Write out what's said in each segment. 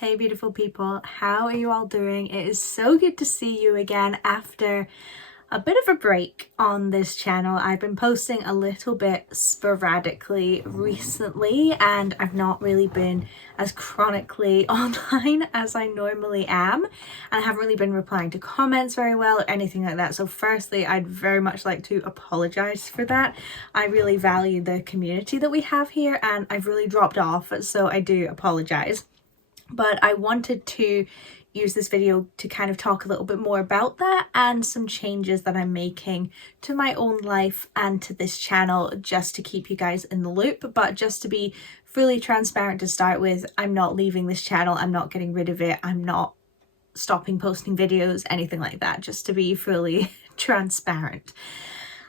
Hey beautiful people, how are you all doing? It is so good to see you again after a bit of a break on this channel. I've been posting a little bit sporadically recently and I've not really been as chronically online as I normally am, and I haven't really been replying to comments very well or anything like that. So firstly, I'd very much like to apologize for that. I really value the community that we have here and I've really dropped off, so I do apologize. But I wanted to use this video to kind of talk a little bit more about that and some changes that I'm making to my own life and to this channel, just to keep you guys in the loop. But just to be fully transparent to start with, I'm not leaving this channel, I'm not getting rid of it, I'm not stopping posting videos, anything like that, just to be fully transparent.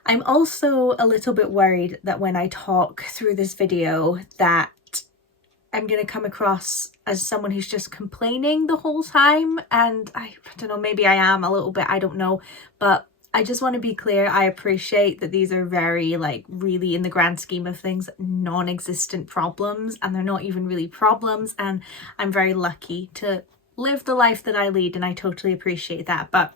I'm also a little bit worried that when I talk through this video that I'm going to come across as someone who's just complaining the whole time, and I don't know, maybe I am a little bit, I don't know, but I just want to be clear. I appreciate that these are very, like, really in the grand scheme of things, non-existent problems, and they're not even really problems, and I'm very lucky to live the life that I lead, and I totally appreciate that. But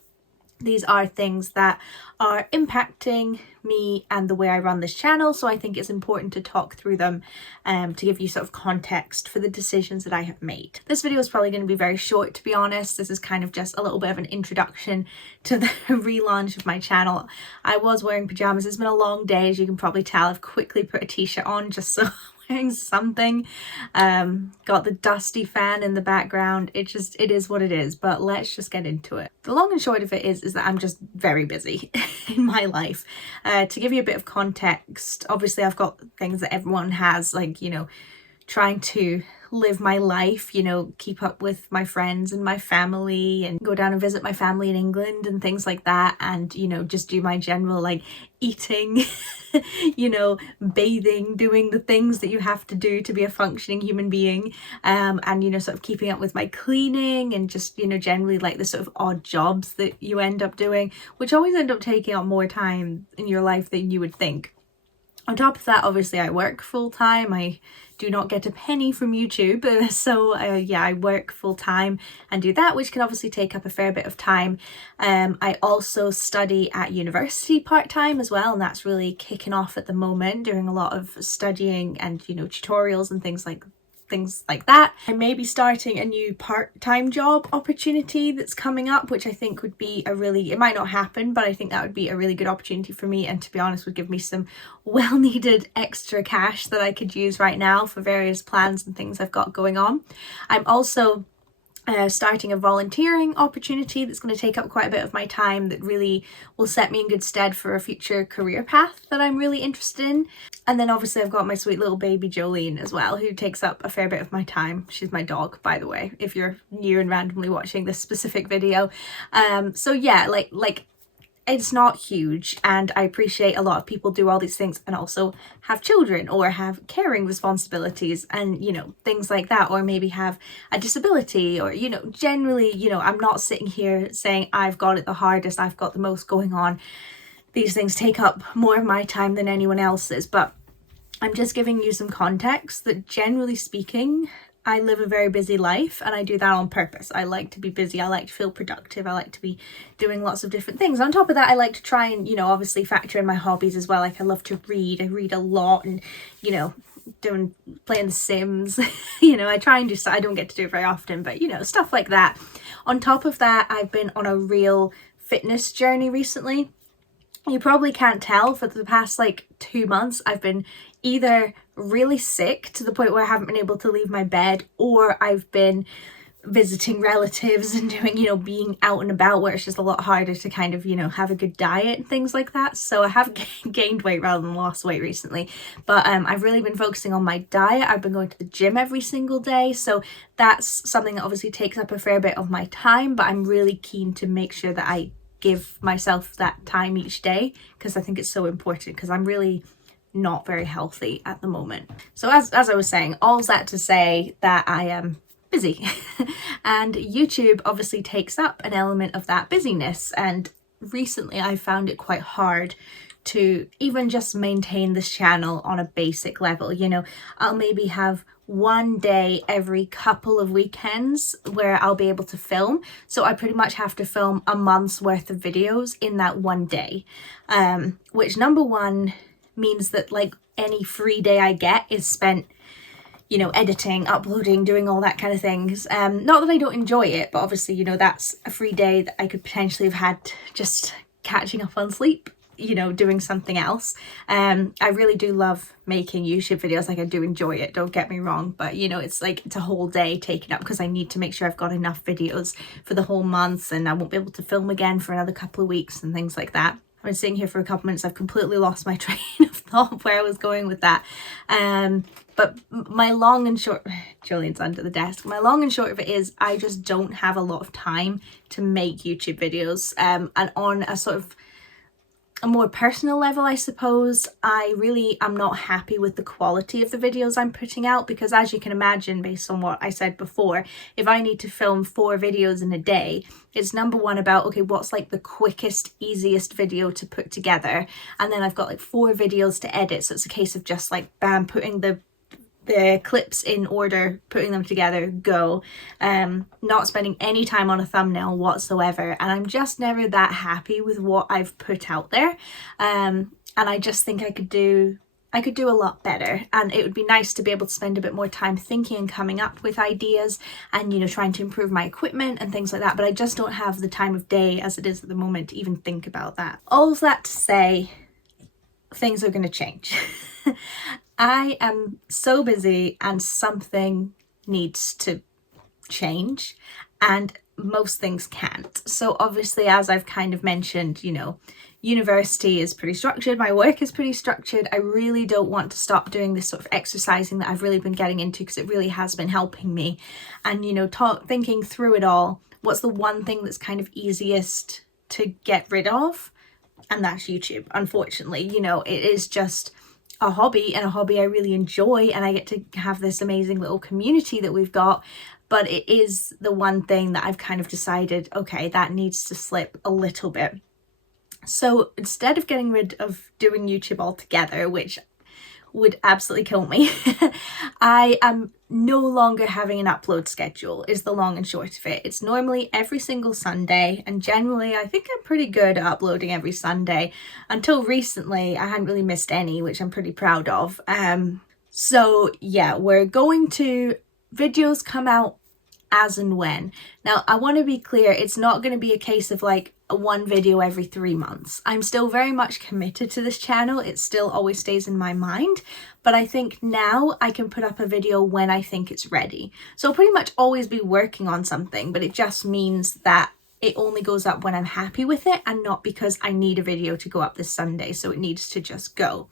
these are things that are impacting me and the way I run this channel, so I think it's important to talk through them to give you sort of context for the decisions that I have made. This video is probably going to be very short, to be honest. This is kind of just a little bit of an introduction to the relaunch of my channel. I was wearing pajamas. It's been a long day, as you can probably tell. I've quickly put a t-shirt on just so wearing something. Got the dusty fan in the background. It is what it is, but let's just get into it. The long and short of it is that I'm just very busy in my life. To give you a bit of context, obviously I've got things that everyone has, like, you know, trying to live my life, you know, keep up with my friends and my family and go down and visit my family in England and things like that, and, you know, just do my general, like, eating, you know, bathing, doing the things that you have to do to be a functioning human being, and, you know, sort of keeping up with my cleaning and just, you know, generally like the sort of odd jobs that you end up doing, which always end up taking up more time in your life than you would think. On top of that, obviously I work full-time. I do not get a penny from YouTube, so yeah, I work full-time and do that, which can obviously take up a fair bit of time. I also study at university part-time as well, and that's really kicking off at the moment, doing a lot of studying and, you know, tutorials and things like that. I may be starting a new part-time job opportunity that's coming up, which I think would be it might not happen, but I think that would be a really good opportunity for me, and to be honest would give me some well-needed extra cash that I could use right now for various plans and things I've got going on. I'm also starting a volunteering opportunity that's going to take up quite a bit of my time, that really will set me in good stead for a future career path that I'm really interested in. And then obviously I've got my sweet little baby Jolene as well, who takes up a fair bit of my time. She's my dog, by the way, if you're new and randomly watching this specific video. So yeah, like it's not huge, and I appreciate a lot of people do all these things and also have children or have caring responsibilities and, you know, things like that, or maybe have a disability, or, you know, generally, you know, I'm not sitting here saying I've got it the hardest, I've got the most going on. These things take up more of my time than anyone else's, but I'm just giving you some context that, generally speaking, I live a very busy life, and I do that on purpose. I like to be busy, I like to feel productive, I like to be doing lots of different things. On top of that, I like to try and, you know, obviously factor in my hobbies as well. Like, I love to read, I read a lot, and, you know, playing The Sims, you know, I try and do stuff. I don't get to do it very often, but, you know, stuff like that. On top of that, I've been on a real fitness journey recently. You probably can't tell, for the past like 2 months I've been either really sick to the point where I haven't been able to leave my bed, or I've been visiting relatives and doing, you know, being out and about, where it's just a lot harder to kind of, you know, have a good diet and things like that. So I have gained weight rather than lost weight recently, but I've really been focusing on my diet. I've been going to the gym every single day, so that's something that obviously takes up a fair bit of my time, but I'm really keen to make sure that I give myself that time each day, because I think it's so important, because I'm really not very healthy at the moment. So as I was saying, all that to say that I am busy and YouTube obviously takes up an element of that busyness, and recently I found it quite hard to even just maintain this channel on a basic level. You know, I'll maybe have one day every couple of weekends where I'll be able to film. So I pretty much have to film a month's worth of videos in that one day, which number one means that like any free day I get is spent, you know, editing, uploading, doing all that kind of things. Not that I don't enjoy it, but obviously, you know, that's a free day that I could potentially have had just catching up on sleep, you know, doing something else. I really do love making YouTube videos. Like, I do enjoy it, don't get me wrong, but you know, it's like it's a whole day taken up because I need to make sure I've got enough videos for the whole month, and I won't be able to film again for another couple of weeks and things like that. I've been sitting here for a couple minutes, I've completely lost my train of thought where I was going with that. But my long and short, Julian's under the desk, my long and short of it is I just don't have a lot of time to make YouTube videos. And on a sort of a more personal level, I suppose, I really am not happy with the quality of the videos I'm putting out, because as you can imagine, based on what I said before, if I need to film 4 videos in a day, it's number one about, okay, what's like the quickest, easiest video to put together, and then I've got like 4 videos to edit, so it's a case of just like bam, putting the clips in order, putting them together, go. Not spending any time on a thumbnail whatsoever, and I'm just never that happy with what I've put out there. And I just think I could do a lot better, and it would be nice to be able to spend a bit more time thinking and coming up with ideas and, you know, trying to improve my equipment and things like that, but I just don't have the time of day as it is at the moment to even think about that. All of that to say, things are going to change. I am so busy and something needs to change, and most things can't. So obviously, as I've kind of mentioned, you know, university is pretty structured, my work is pretty structured. I really don't want to stop doing this sort of exercising that I've really been getting into, because it really has been helping me. And, you know, thinking through it all, what's the one thing that's kind of easiest to get rid of? And that's YouTube. Unfortunately, you know, it is just a hobby, and a hobby I really enjoy, and I get to have this amazing little community that we've got, but it is the one thing that I've kind of decided, okay, that needs to slip a little bit. So instead of getting rid of doing YouTube altogether, which would absolutely kill me, I am no longer having an upload schedule, is the long and short of it. It's normally every single Sunday, and generally I think I'm pretty good at uploading every Sunday. Until recently I hadn't really missed any, which I'm pretty proud of. So yeah, we're going to videos come out as and when. Now, I want to be clear, it's not going to be a case of like one video every 3 months. I'm still very much committed to this channel. It still always stays in my mind, but I think now I can put up a video when I think it's ready. So I'll pretty much always be working on something, but it just means that it only goes up when I'm happy with it, and not because I need a video to go up this Sunday, so it needs to just go.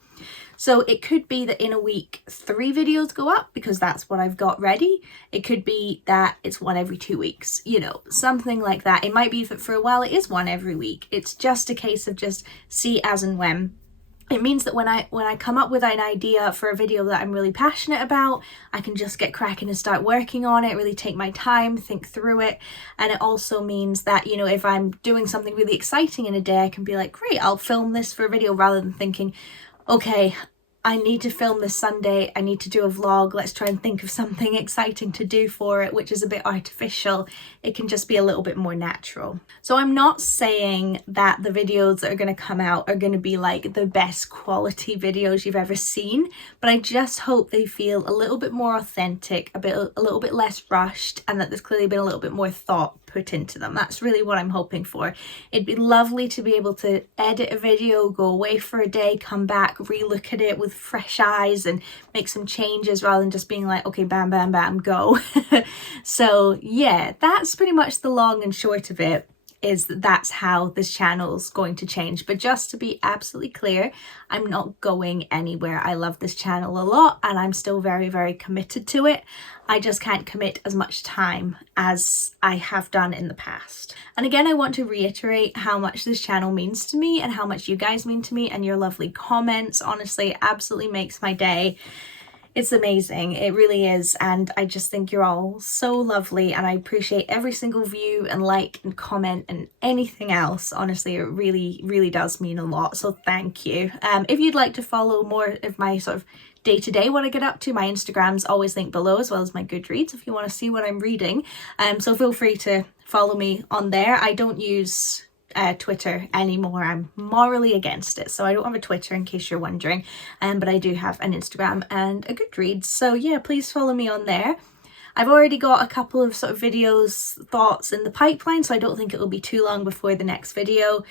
So it could be that in a week 3 videos go up because that's what I've got ready. It could be that it's one every 2 weeks, you know, something like that. It might be that for a while it is one every week. It's just a case of just see as and when. It means that when I come up with an idea for a video that I'm really passionate about, I can just get cracking and start working on it, really take my time, think through it. And it also means that, you know, if I'm doing something really exciting in a day, I can be like, great, I'll film this for a video, rather than thinking, okay, I need to film this Sunday, I need to do a vlog, let's try and think of something exciting to do for it, which is a bit artificial. It can just be a little bit more natural. So I'm not saying that the videos that are going to come out are going to be like the best quality videos you've ever seen, but I just hope they feel a little bit more authentic, a little bit less rushed, and that there's clearly been a little bit more thought put into them. That's really what I'm hoping for. It'd be lovely to be able to edit a video, go away for a day, come back, re-look at it with fresh eyes and make some changes, rather than just being like, okay, bam, bam, bam, go. So yeah, that's pretty much the long and short of it, is that that's how this channel's going to change. But just to be absolutely clear, I'm not going anywhere. I love this channel a lot, and I'm still very, very committed to it. I just can't commit as much time as I have done in the past. And again, I want to reiterate how much this channel means to me, and how much you guys mean to me, and your lovely comments. Honestly, it absolutely makes my day. It's amazing, it really is, and I just think you're all so lovely, and I appreciate every single view and like and comment and anything else. Honestly, it really does mean a lot, so thank you. If you'd like to follow more of my sort of day-to-day what I get up to, my Instagram's always linked below, as well as my Goodreads if you want to see what I'm reading. So feel free to follow me on there. I don't use Twitter anymore. I'm morally against it, so I don't have a Twitter in case you're wondering, but I do have an Instagram and a Goodreads, so yeah, please follow me on there. I've already got a couple of sort of videos, thoughts in the pipeline, so I don't think it will be too long before the next video.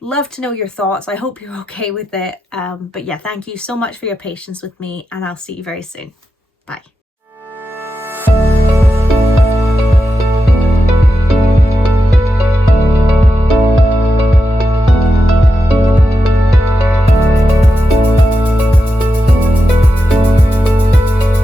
Love to know your thoughts. I hope you're okay with it, but yeah, thank you so much for your patience with me, and I'll see you very soon. Bye.